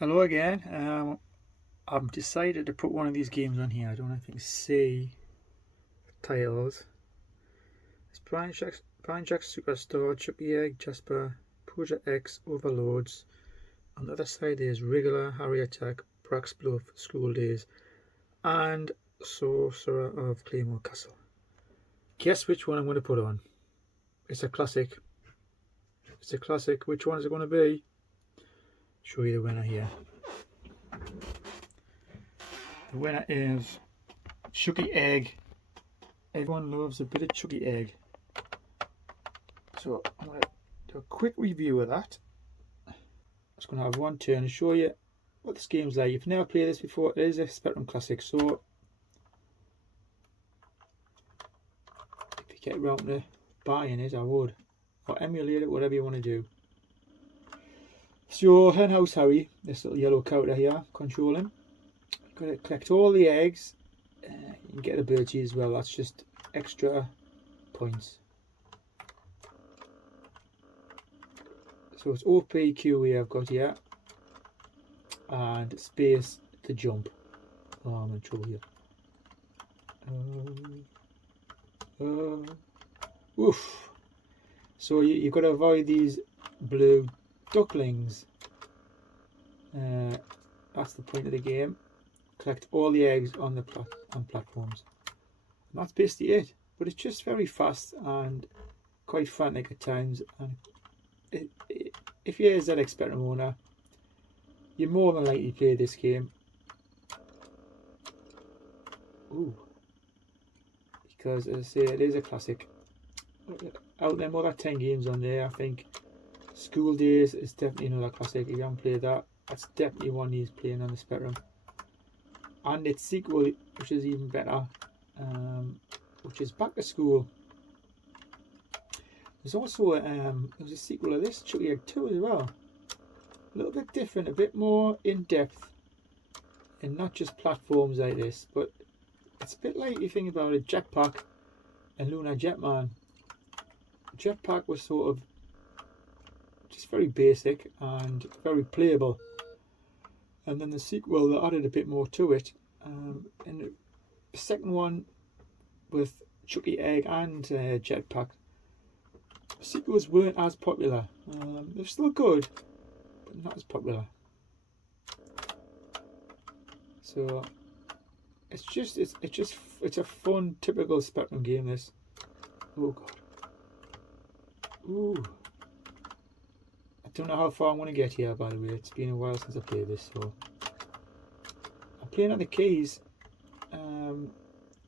Hello again. I've decided to put one of these games on here. I don't know if you can see the titles. It's Brian Jack's Superstar, Chucky Egg, Jasper, Project X, Overloads. On the other side there's Regular, Harry Attack, Brax Bluff, School Days, and Sorcerer of Claymore Castle. Guess which one I'm going to put on? It's a classic. It's a classic. Which one is it going to be? Show you the winner here. The winner is Chucky Egg. Everyone loves a bit of Chucky Egg. So I'm going to do a quick review of that. I'm just going to have one turn and show you what this game's like. If you've never played this before, it is a Spectrum classic. So if you get around to buying it, I would. Or emulate it, whatever you want to do. So Henhouse Harry, this little yellow character here, controlling. You've got to collect all the eggs. You can get a birdie as well, that's just extra points. So it's OPQ I've got here, and space to jump. Oh, I'm in trouble here. Oof. So you've got to avoid these blue ducklings. That's the point of the game. Collect all the eggs on the platforms. And that's basically it. But it's just very fast and quite frantic at times. And if you're a ZX Spectrum owner, you're more than likely to play this game. Ooh. Because as I say, it is a classic. Out there, more than 10 games on there. I think School Days is definitely another classic. If you haven't played that, that's definitely one he's playing on the Spectrum. And its sequel, which is even better, which is Back to School. There's also there was a sequel of this, Chucky Egg 2 as well. A little bit different, a bit more in depth, and not just platforms like this, but it's a bit like you think about it, Jetpack and Lunar Jetman. Jetpack was sort of just very basic and very playable, and then the sequel that added a bit more to it, and the second one with Chucky Egg and Jetpack, sequels weren't as popular. They're still good, but not as popular. So it's a fun, typical Spectrum game. This. Oh god. Ooh. I don't know how far I'm going to get here, by the way. It's been a while since I played this, so I'm playing on the keys.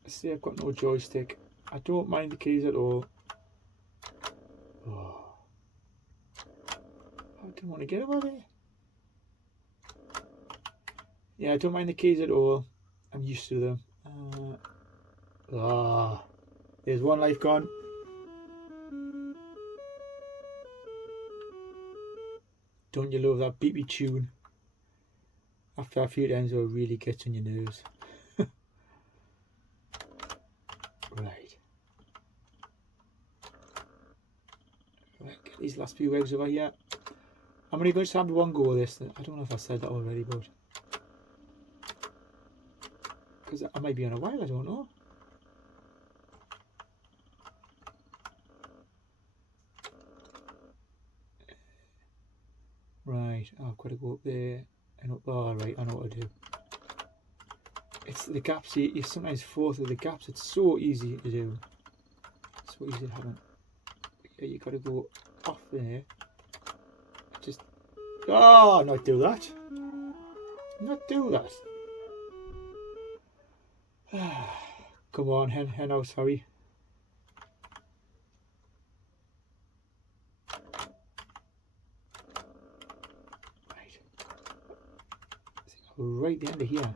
See, I've got no joystick. I don't mind the keys at all. Oh. I don't want to get over there. Yeah, I don't mind the keys at all. I'm used to them. There's one life gone. Don't you love that beepy tune? After a few times, it really gets on your nerves. Right. Get these last few eggs over here. I'm only going to have one go of this. I don't know if I said that already, but because I might be on a while, I don't know. Right, I've got to go up there and up. Oh, right, I know what to do. It's the gaps, you sometimes fall through the gaps. It's so easy to do. So easy to happen. Yeah, you got to go off there. Just, not do that. Not do that. Come on, Henhouse, hurry. Right the end of here,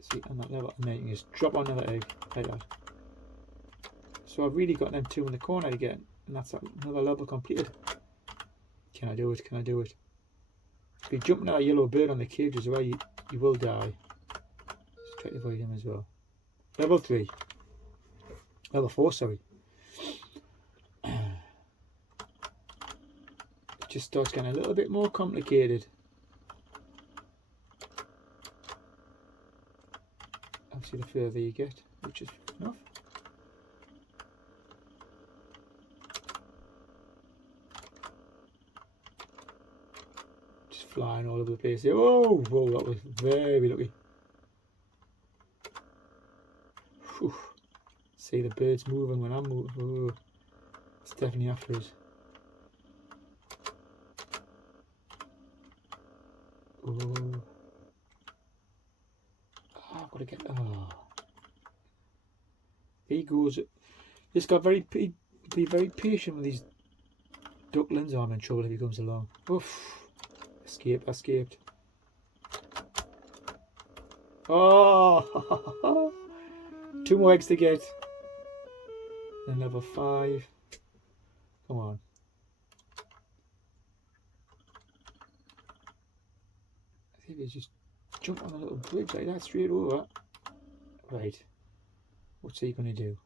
see, on that level, and then you can just drop on another egg like that. So I've really got them two in the corner again, and that's another level completed. Can I do it? Can I do it? If you're jumping at that yellow bird on the cage as well, you will die. Just try to avoid him as well. Level 3. Level 4, sorry. It just starts getting a little bit more complicated. Obviously the further you get, which is enough. Just flying all over the place here. Whoa, whoa, that was very lucky. Whew. See the birds moving when I'm moving. Oh, it's definitely after us. Oh, I've got to get. Oh, he goes. Just got be very patient with these ducklings. I'm in trouble if he comes along. Oof! Escaped. Oh, 2 more eggs to get. Then level 5. Come on. I think they just jump on a little bridge like that straight over. Right. What's he going to do?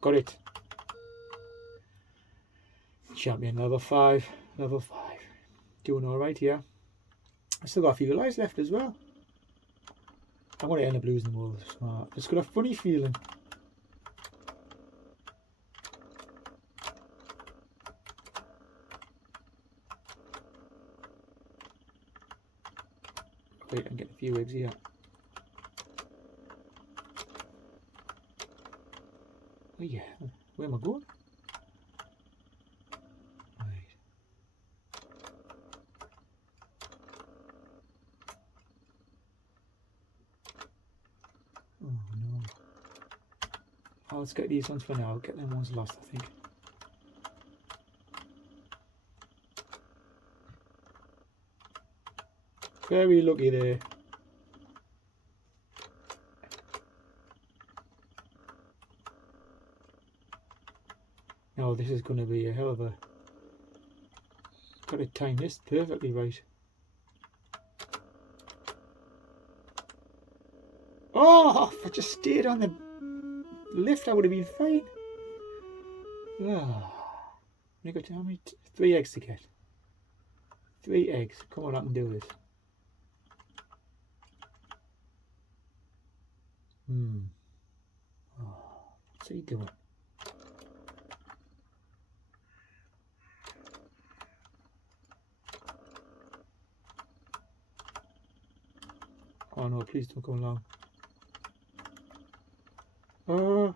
Got it. Champion level 5. Level 5. Doing alright here. I still got a few lives left as well. I'm going to end up losing them all. Smart. It's got a funny feeling. Wait, I'm getting a few eggs here. Oh yeah, where am I going? Right. Oh no. Oh, let's get these ones for now. I'll get them ones last, I think. Very lucky there. Oh, this is going to be a hell of a... Got to time this perfectly right. Oh, if I just stayed on the lift, I would have been fine. Oh, I got how many? 3 eggs to get. 3 eggs. Come on, I can do this. Oh, what's he doing? Oh no, please don't come along. Oh.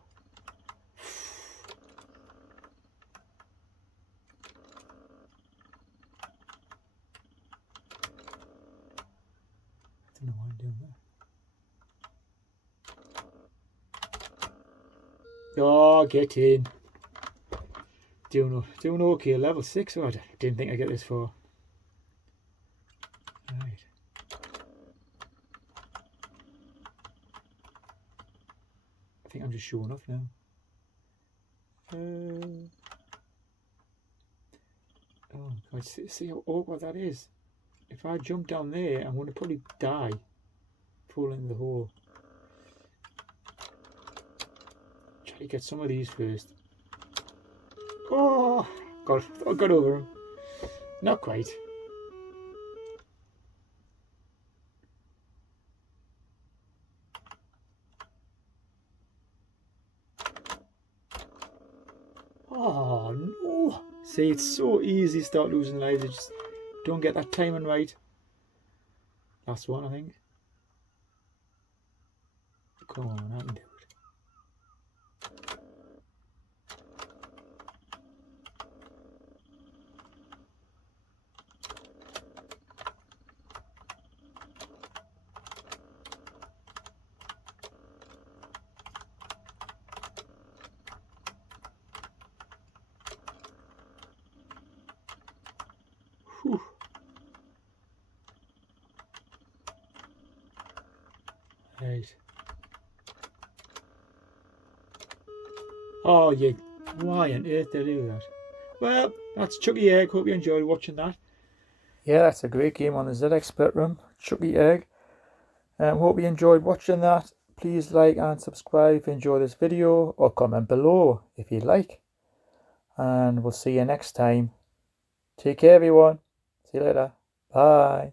I don't know why I'm doing that. Oh, get in. Doing okay. Level 6. Oh, I didn't think I'd get this far. Right. I think I'm just showing off now. Oh God, see how awkward that is. If I jump down there, I'm going to probably die. Fall into the hole. Try to get some of these first. Oh, I got over him. Not quite. Oh no! See, it's so easy to start losing lives. You just don't get that timing right. Last one, I think. Come on, I can do it. Whew. Right. Oh, why on earth did I do that? Well, that's Chucky Egg. Hope you enjoyed watching that. Yeah, that's a great game on the ZX Spectrum. Chucky Egg. Hope you enjoyed watching that. Please like and subscribe if you enjoy this video, or comment below if you'd like. And we'll see you next time. Take care, everyone. See you later. Bye.